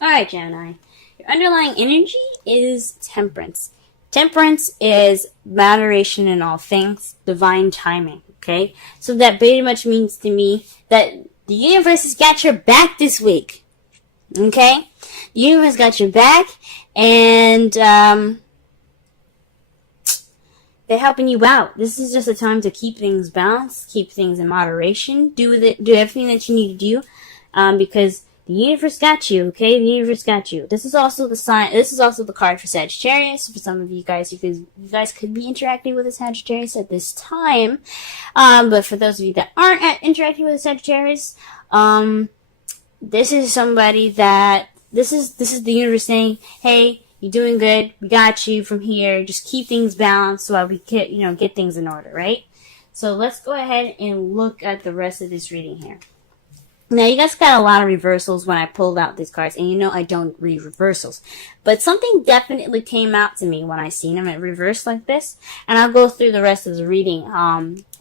Alright, Gemini. Your underlying energy is temperance. Temperance is moderation in all things, divine timing, okay? So that pretty much means to me that the universe has got your back this week, okay? The universe got your back, and they're helping you out. This is just a time to keep things balanced, keep things in moderation, do everything that you need to do, because the universe got you, okay? The universe got you. This is also the card for Sagittarius. For some of you guys, you guys could be interacting with a Sagittarius at this time. But for those of you that aren't interacting with a Sagittarius, this is somebody that, this is the universe saying, hey, you're doing good. We got you from here. Just keep things balanced so that we can, get things in order, right? So let's go ahead and look at the rest of this reading here. Now, you guys got a lot of reversals when I pulled out these cards, and I don't read reversals. But something definitely came out to me when I seen them in reverse like this, and I'll go through the rest of the reading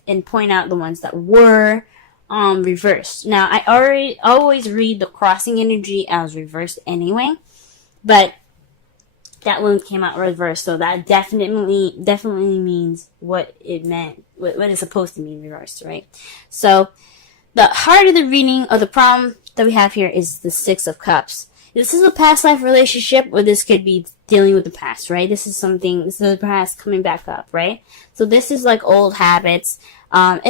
and point out the ones that were reversed. Now, I always read the crossing energy as reversed anyway, but that one came out reversed, so that definitely means what it meant, what it's supposed to mean reversed, right? So the heart of the reading, or the problem that we have here, is the Six of Cups. This is a past life relationship, or this could be dealing with the past, right? This is the past coming back up, right? So this is like old habits. Not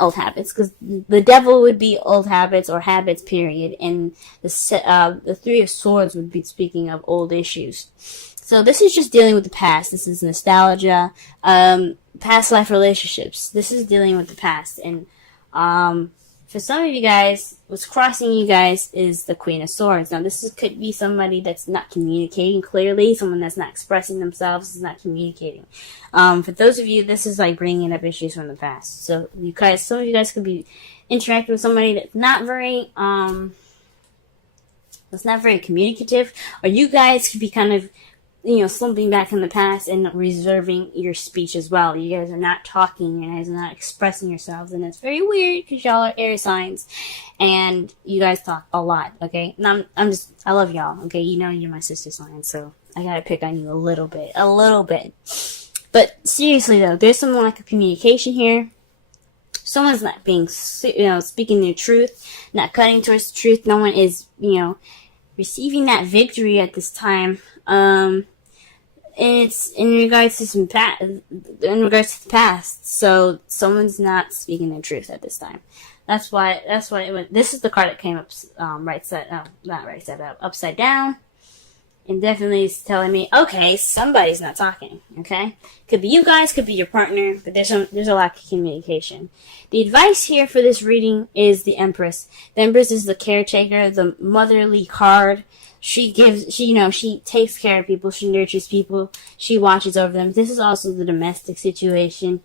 old habits, because the devil would be old habits or habits, period. And the Three of Swords would be speaking of old issues. So this is just dealing with the past. This is nostalgia, past life relationships. This is dealing with the past. And, for some of you guys, what's crossing you guys is the Queen of Swords. Now, could be somebody that's not communicating clearly, someone that's not expressing themselves, is not communicating. For those of you, this is like bringing up issues from the past. So, some of you guys could be interacting with somebody that's not very communicative, or you guys could be kind of, slumping back in the past and reserving your speech as well. You guys are not talking, you guys are not expressing yourselves, and it's very weird because y'all are air signs, and you guys talk a lot, okay? And I love y'all, okay? You're my sister sign, so I gotta pick on you a little bit. But seriously though, there's some lack of communication here. Someone's not being, speaking their truth, not cutting towards the truth. No one is, receiving that victory at this time. And it's in regards to the past. So someone's not speaking the truth at this time. That's why it went. This is the card that came up, upside down, and definitely is telling me, okay, somebody's not talking. Okay, could be you guys, could be your partner, but there's a lack of communication. The advice here for this reading is the Empress. The Empress is the caretaker, the motherly card. She takes care of people, she nurtures people, she watches over them. This is also the domestic situation.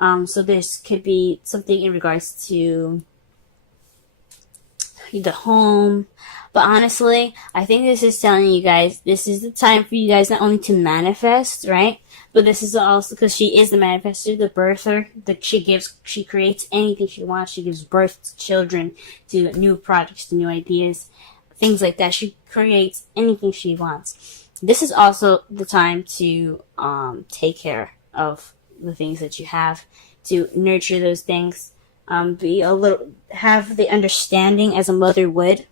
So this could be something in regards to the home. But honestly, I think this is telling you guys, this is the time for you guys not only to manifest, right? But this is also because she is the manifester, the birther, that she creates anything she wants. She gives birth to children, to new projects, to new ideas, things like that. She creates anything she wants. This is also the time to take care of the things that you have, to nurture those things, have the understanding as a mother would.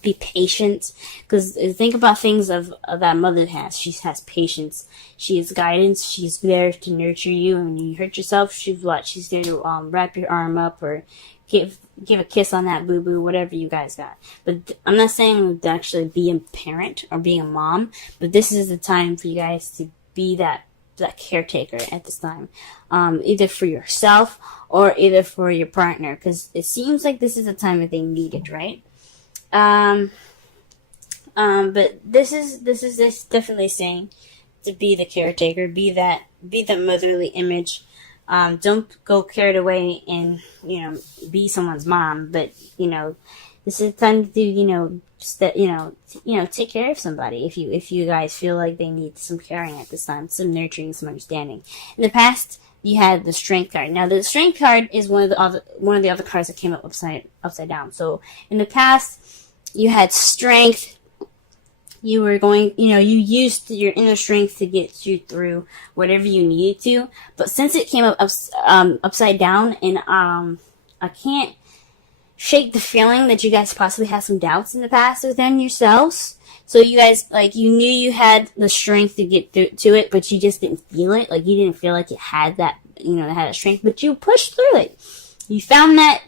Be patient, because think about things of that mother has. She has patience. She has guidance. She's there to nurture you. And when you hurt yourself, she's there to wrap your arm up or give a kiss on that boo-boo, whatever you guys got. But I'm not saying to actually be a parent or being a mom, but this is the time for you guys to be that caretaker at this time, either for yourself or either for your partner, because it seems like this is the time that they need it, right? But this is definitely saying to be the caretaker, be that motherly image. Don't go carried away and, be someone's mom, but, this is time to, take care of somebody if you guys feel like they need some caring at this time, some nurturing, some understanding. In the past, you had the Strength card. Now, the Strength card is one of the other cards that came up upside down. So, in the past, You had strength. You were going, you used your inner strength to get you through whatever you needed to. But since it came up upside down, and I can't shake the feeling that you guys possibly had some doubts in the past within yourselves. So you guys, you knew you had the strength to get through to it, but you just didn't feel it. You didn't feel like it had that, it had that strength, but you pushed through it. You found that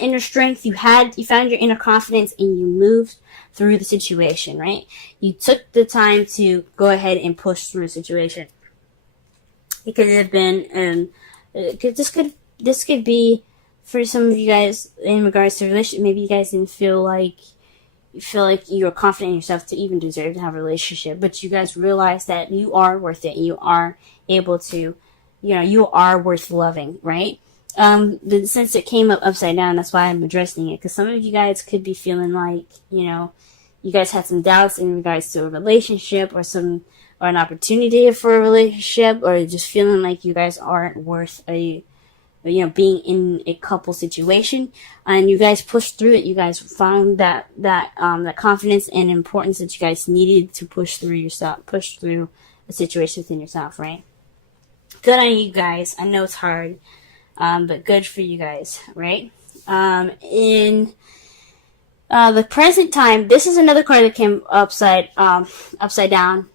inner strength. You found your inner confidence, and you moved through the situation, right? You took the time to go ahead and push through the situation. It could have been, this could be for some of you guys in regards to relationship. Maybe you guys didn't feel like you were confident in yourself to even deserve to have a relationship, but you guys realized that you are worth it. You are able to, you are worth loving, right? But since it came up upside down, that's why I'm addressing it, because some of you guys could be feeling like, you guys had some doubts in regards to a relationship or an opportunity for a relationship, or just feeling like you guys aren't worth being in a couple situation, and you guys pushed through it. You guys found that confidence and importance that you guys needed to push through a situation within yourself, right? Good on you guys. I know it's hard, but good for you guys, right? In the present time, this is another card that came upside down.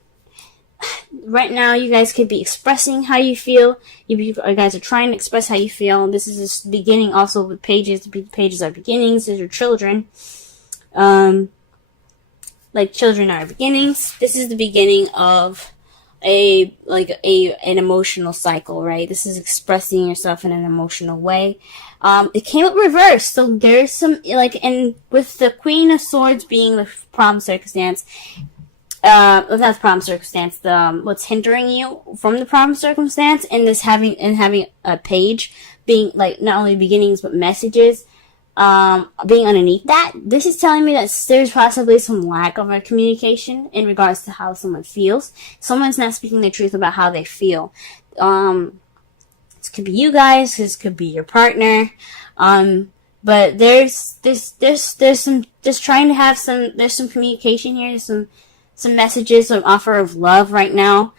Right now, you guys could be expressing how you feel. You guys are trying to express how you feel. This is just beginning also with pages. Pages are beginnings. These are children. Children are beginnings. This is the beginning of an emotional cycle, right? This is expressing yourself in an emotional way. It came up reversed, so there's some, and with the Queen of Swords being the problem circumstance, not the problem circumstance, what's hindering you from the problem circumstance, and having a page being not only beginnings but messages being underneath that. This is telling me that there's possibly some lack of communication in regards to how someone feels. Someone's not speaking the truth about how they feel. This could be you guys. This could be your partner. But there's some communication here. There's some messages, some offer of love right now.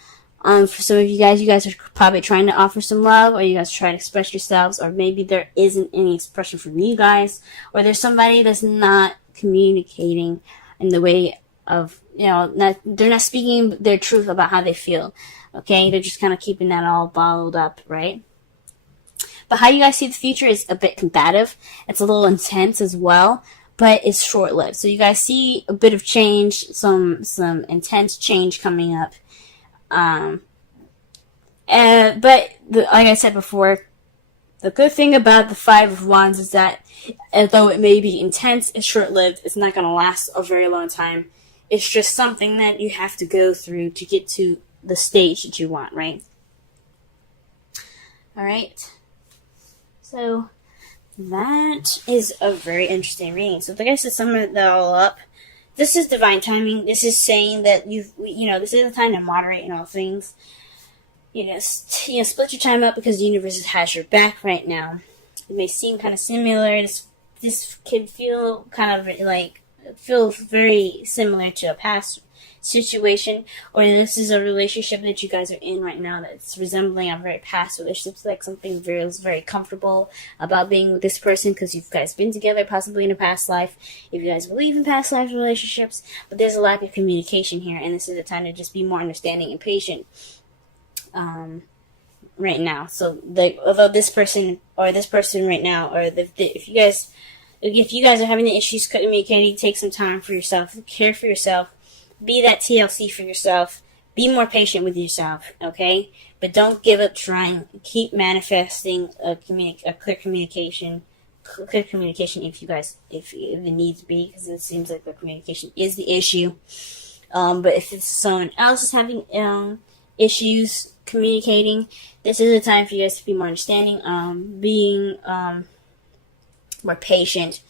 For some of you guys are probably trying to offer some love, or you guys are trying to express yourselves, or maybe there isn't any expression from you guys, or there's somebody that's not communicating in the way of, they're not speaking their truth about how they feel. Okay, they're just kind of keeping that all bottled up, right? But how you guys see the future is a bit combative. It's a little intense as well, but it's short-lived. So you guys see a bit of change, some intense change coming up. But like I said before, the good thing about the Five of Wands is that although it may be intense and short-lived, it's not going to last a very long time. It's just something that you have to go through to get to the stage that you want, right? Alright. So, that is a very interesting reading. So, like I said, sum it all up. This is divine timing. This is saying that this is the time to moderate in all things. Split your time up because the universe has your back right now. It may seem kind of similar. This can feel feels very similar to a past situation, or this is a relationship that you guys are in right now that's resembling a very past relationship. It's like something very comfortable about being with this person because you guys been together possibly in a past life, if you guys believe in past life relationships. But there's a lack of communication here, and this is the time to just be more understanding and patient right now. So although this person right now, or if you guys are having the issues communicating, take some time for yourself, care for yourself. Be that TLC for yourself. Be more patient with yourself, okay? But don't give up trying. Keep manifesting a clear communication. Clear communication if it needs to be, because it seems like the communication is the issue. But if it's someone else is having issues communicating, this is a time for you guys to be more understanding, being more patient.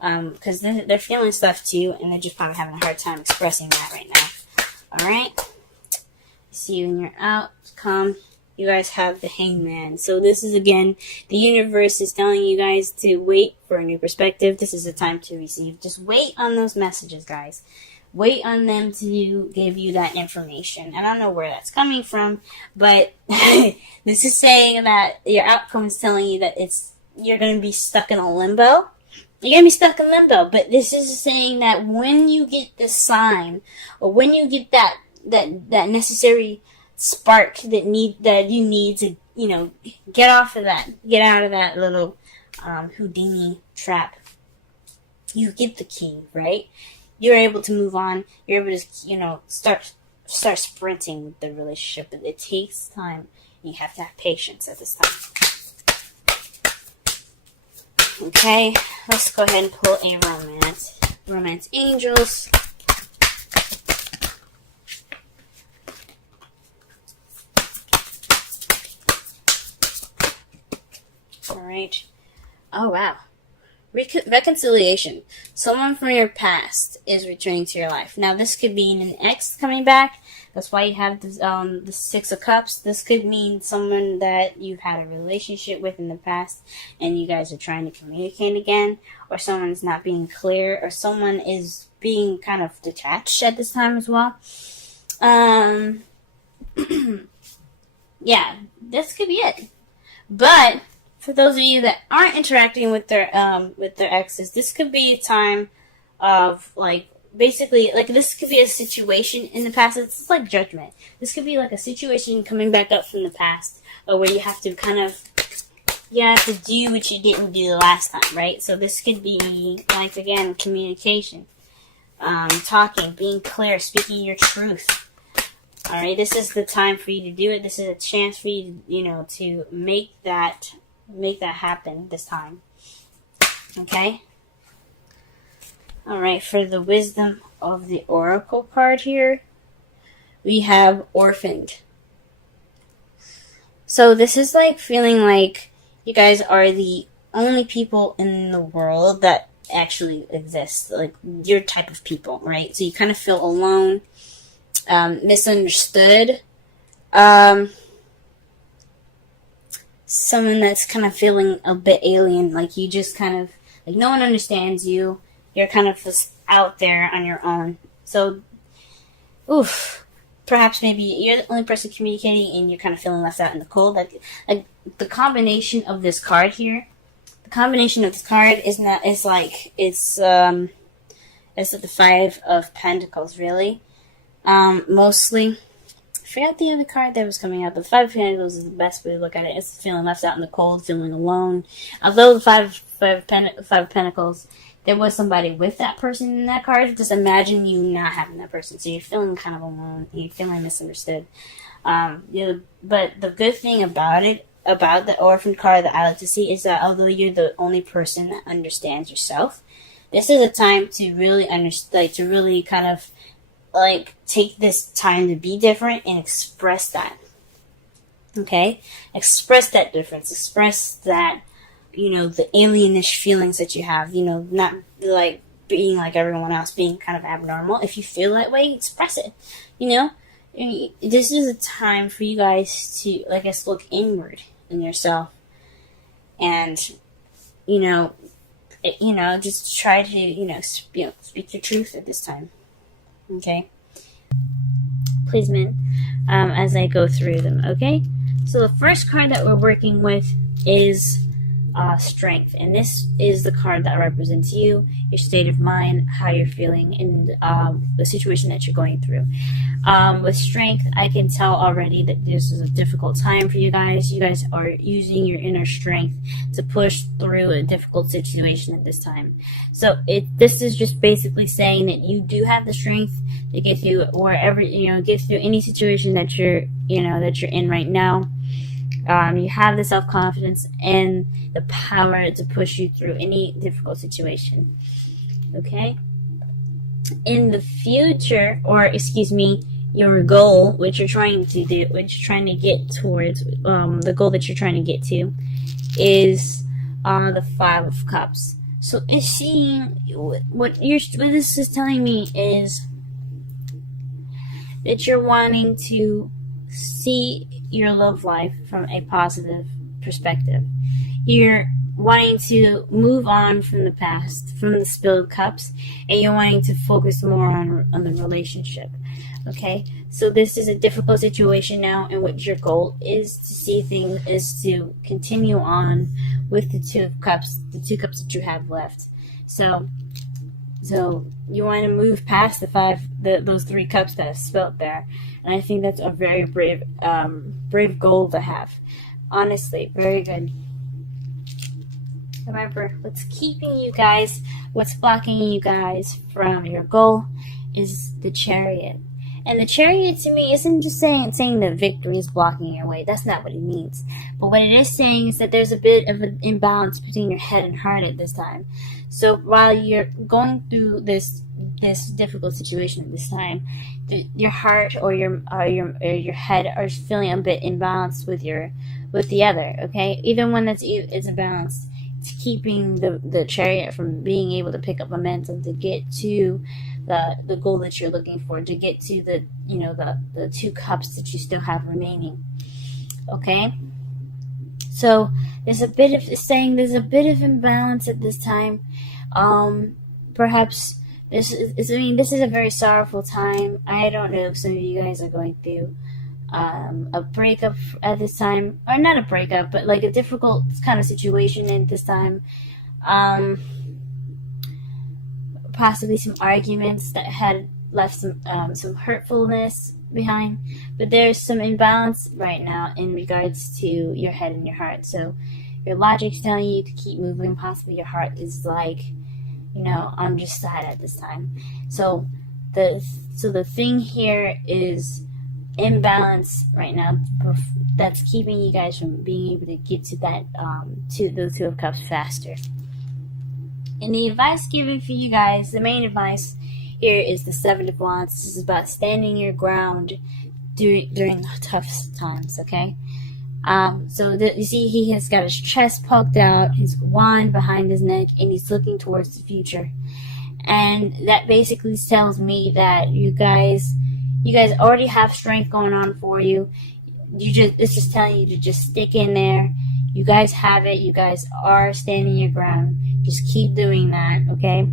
Because they're feeling stuff too, and they're just probably having a hard time expressing that right now. Alright? See you when you're outcome. you guys have the Hangman. So this is, again, the universe is telling you guys to wait for a new perspective. This is the time to receive. Just wait on those messages, guys. Wait on them to give you that information. I don't know where that's coming from, but this is saying that your outcome is telling you that you're going to be stuck in a limbo. You're going to be stuck in limbo, but this is saying that when you get the sign, or when you get that necessary spark that you need to, get out of that little Houdini trap, you get the key, right? You're able to move on. You're able to, start sprinting with the relationship. But it takes time. You have to have patience at this time. Okay, let's go ahead and pull a romance. Romance angels. Alright. Oh, wow. Reconciliation. Someone from your past is returning to your life. Now, this could mean an ex coming back. That's why you have the Six of Cups. This could mean someone that you've had a relationship with in the past and you guys are trying to communicate again, or someone's not being clear, or someone is being kind of detached at this time as well. Yeah, this could be it. But for those of you that aren't interacting with their exes, this could be a time of, basically, this could be a situation in the past. It's like judgment. This could be like a situation coming back up from the past, or where you have to do what you didn't do the last time, right? So this could be, again, communication, talking, being clear, speaking your truth. All right, this is the time for you to do it. This is a chance for you, to make that happen this time. Okay? Alright, for the wisdom of the Oracle card here, we have orphaned. So this is feeling like you guys are the only people in the world that actually exist. Your type of people, right? So you kind of feel alone, misunderstood. Someone that's kind of feeling a bit alien, you just kind of, no one understands you. You're kind of just out there on your own. So, perhaps maybe you're the only person communicating and you're kind of feeling left out in the cold. The combination of this card here, is the Five of Pentacles, really. Mostly. I forgot the other card that was coming out, but the Five of Pentacles is the best way to look at it. It's feeling left out in the cold, feeling alone. Although the Five of Pentacles, there was somebody with that person in that card. Just imagine you not having that person. So you're feeling kind of alone. You're feeling misunderstood. But the good thing about the Orphan card that I like to see, is that although you're the only person that understands yourself, this is a time to really take this time to be different and express that. Okay? Express that difference. Express that, the alienish feelings that you have. Not being like everyone else, being kind of abnormal. If you feel that way, express it. This is a time for you guys to, look inward in yourself. And, just try to, speak your truth at this time. Okay? Please, men, as I go through them, okay? So the first card that we're working with is Strength. And this is the card that represents you, your state of mind, how you're feeling, and the situation that you're going through. With Strength, I can tell already that this is a difficult time for you guys. You guys are using your inner strength to push through a difficult situation at this time. So this is just basically saying that you do have the strength to get through wherever, get through any situation that you're in right now. You have the self-confidence and the power to push you through any difficult situation. Okay? In the future, your goal, which you're trying to do, which you're trying to get towards, the goal that you're trying to get to, is the Five of Cups. So it's seeing what this is telling me is that you're wanting to see, your love life from a positive perspective. You're wanting to move on from the past, from the spilled cups, and you're wanting to focus more on the relationship. Okay, so this is a difficult situation now, and what your goal is to see things is to continue on with the two cups that you have left. So you want to move past those 3 cups that are spilled there, and I think that's a very brave goal to have. Honestly, very good. Remember, what's blocking you guys from your goal is the Chariot. And the Chariot to me isn't just saying that victory is blocking your way. That's not what it means. But what it is saying is that there's a bit of an imbalance between your head and heart at this time. So while you're going through this difficult situation at this time, your heart or your head are feeling a bit imbalanced with the other. Okay, even when it's imbalanced, it's keeping the Chariot from being able to pick up momentum to get to the goal that you're looking for, to get to the 2 cups that you still have remaining. Okay, so there's a bit of imbalance at this time. Perhaps this is a very sorrowful time. I don't know if some of you guys are going through a breakup at this time, or not a breakup, but like a difficult kind of situation at this time. Possibly some arguments that had left some hurtfulness behind, but there's some imbalance right now in regards to your head and your heart. So your logic's telling you to keep moving. Possibly your heart is like, I'm just sad at this time. So the thing here is imbalance right now that's keeping you guys from being able to get to that those 2 of Cups faster. And the advice given for you guys, the main advice here is the 7 of Wands. This is about standing your ground during the tough times, okay? You see he has got his chest poked out, his wand behind his neck, and he's looking towards the future. And that basically tells me that you guys already have strength going on for you. It's just telling you to just stick in there. You guys have it. You guys are standing your ground. Just keep doing that, okay?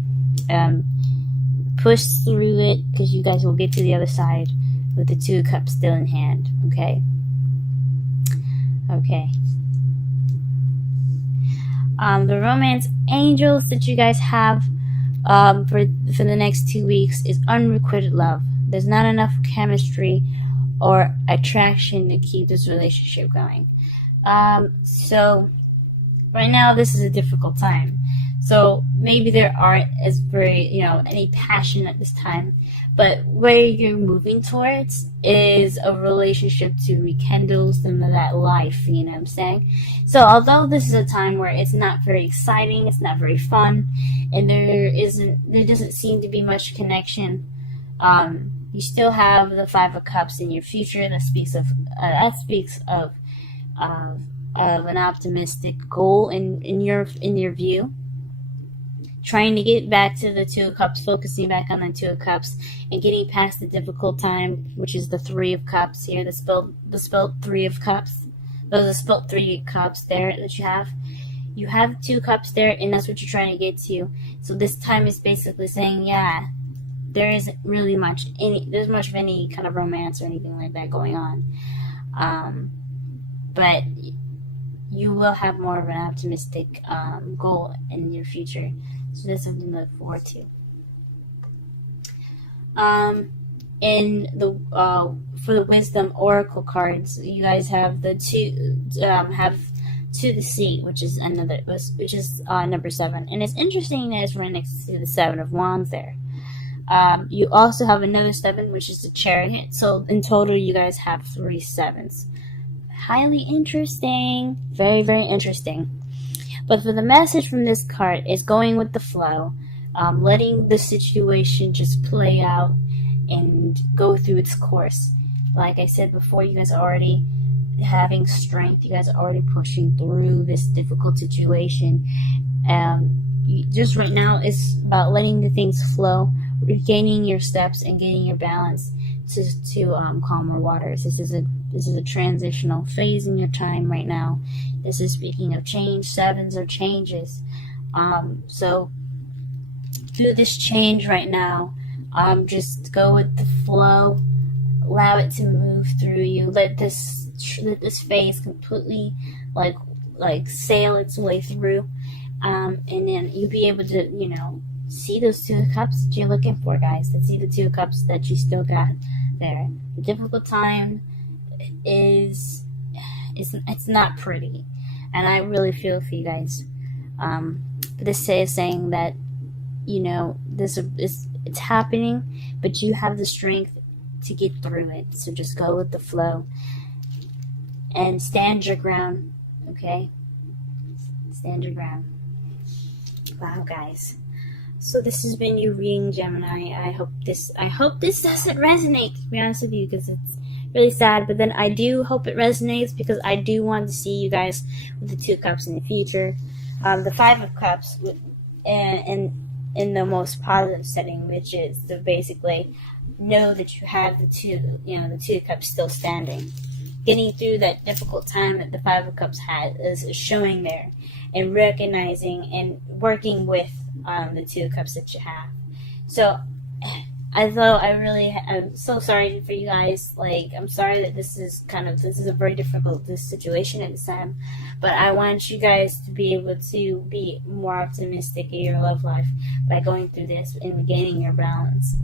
Push through it, because you guys will get to the other side with the 2 cups still in hand, okay? Okay. The romance angels that you guys have for the next 2 weeks is unrequited love. There's not enough chemistry or attraction to keep this relationship going. So right now this is a difficult time. So maybe there aren't as very, any passion at this time, but where you're moving towards is a relationship to rekindle some of that life, you know what I'm saying? So although this is a time where it's not very exciting, it's not very fun, and there doesn't seem to be much connection, you still have the 5 of Cups in your future. That speaks of an optimistic goal in your view. Trying to get back to the 2 of Cups, focusing back on the 2 of Cups, and getting past the difficult time, which is the 3 of Cups here, the spelled 3 of Cups. Those are spelled 3 cups there that you have. You have 2 cups there, and that's what you're trying to get to. So this time is basically saying, yeah, there isn't really much of any kind of romance or anything like that going on. But you will have more of an optimistic goal in your future. So that's something to look forward to. For the Wisdom Oracle cards, you guys have the to the Sea, which is number 7, and it's interesting that it's right next to the 7 of Wands there. You also have another 7, which is the Chariot. So in total, you guys have 3 7s. Highly interesting. Very, very interesting. But for the message from this card is going with the flow, letting the situation just play out and go through its course. Like I said before, you guys are already having strength. You guys are already pushing through this difficult situation. Just right now, it's about letting the things flow, regaining your steps, and getting your balance to calmer waters. This is This is a transitional phase in your time right now. This is speaking of change. Sevens are changes. So through this change right now, just go with the flow. Allow it to move through you. Let this phase completely like sail its way through, and then you'll be able to see those 2 of Cups that you're looking for, guys. Let's see the 2 of Cups that you still got there. The difficult time is it's not pretty, and I really feel for you guys. But this is saying that this is it's happening, but you have the strength to get through it. So just go with the flow and stand your ground. Okay, stand your ground. Wow, guys. So this has been your reading, Gemini. I hope this doesn't resonate, to be honest with you, because it's really sad. But then I do hope it resonates, because I do want to see you guys with the 2 of Cups in the future. The 5 of Cups in the most positive setting, which is to basically know that you have the 2 of Cups still standing. Getting through that difficult time that the 5 of Cups had is showing there, and recognizing and working with the 2 of Cups that you have. So I'm so sorry for you guys. Like, I'm sorry that this is a very difficult situation at this time, but I want you guys to be able to be more optimistic in your love life by going through this and regaining your balance.